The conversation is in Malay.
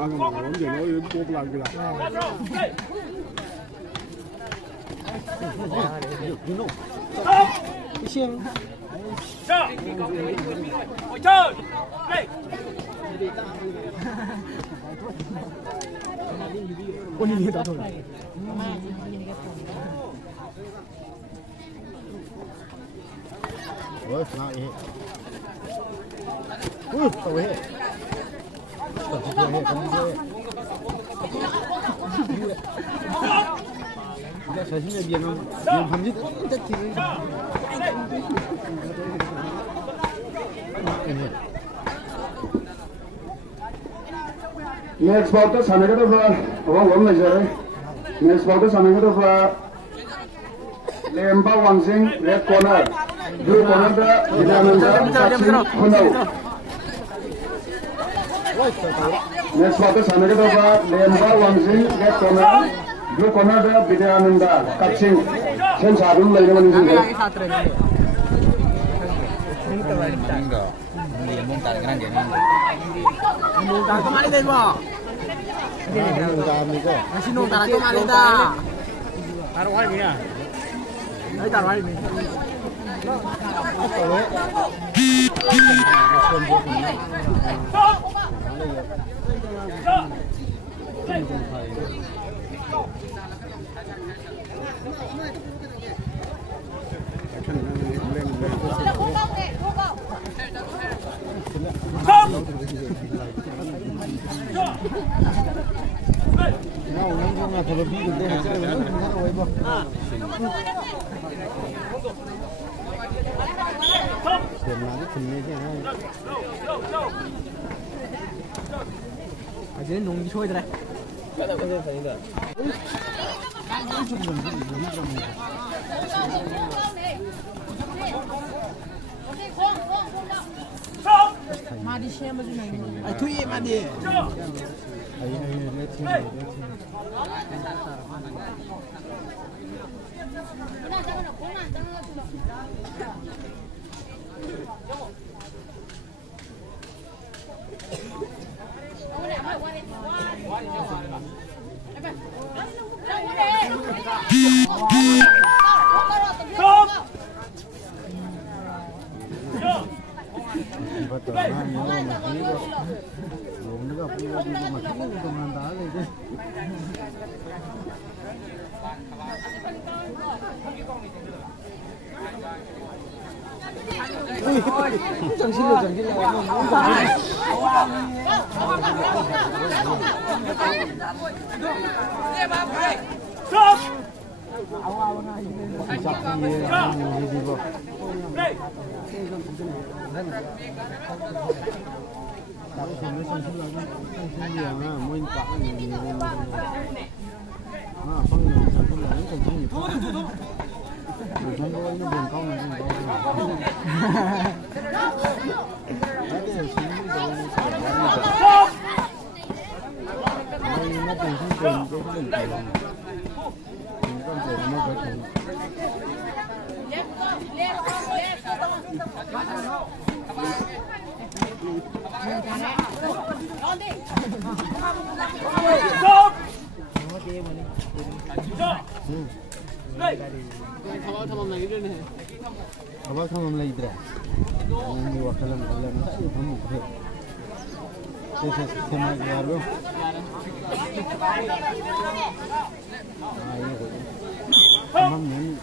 언제 너 뽑으려고 심. 자, 자, 본인이 다 돌아. 왜 나이? 또 왜? 내가 자신의 미안함 밤새 뜯기는. Next ball to Sanagata for one measure. Next ball to Sanagata for Lemba Wangsing, red corner. Blue corner, the Vinamanda, Huno. Next ball to Sanagata for Lemba Wangsing, red corner. Blue corner, the Vinamanda, catching. Since I don't like them. Nung kemana deh gua? Masih nung taruh kemana dah? Taruh hari ni ya. Ayo taruh hari ni. Kalau biru dia macam mana? Mana web? Sebenarnya sini je. Aja ni nung disoi dah. Ada apa yang saya dah? Madi siapa tu ni? Itu ye madi. 정신을 Abang kamu lagi dah. Yang ni wakalan wakalan masih kamu ber. Saya sama baru. Kamu ni.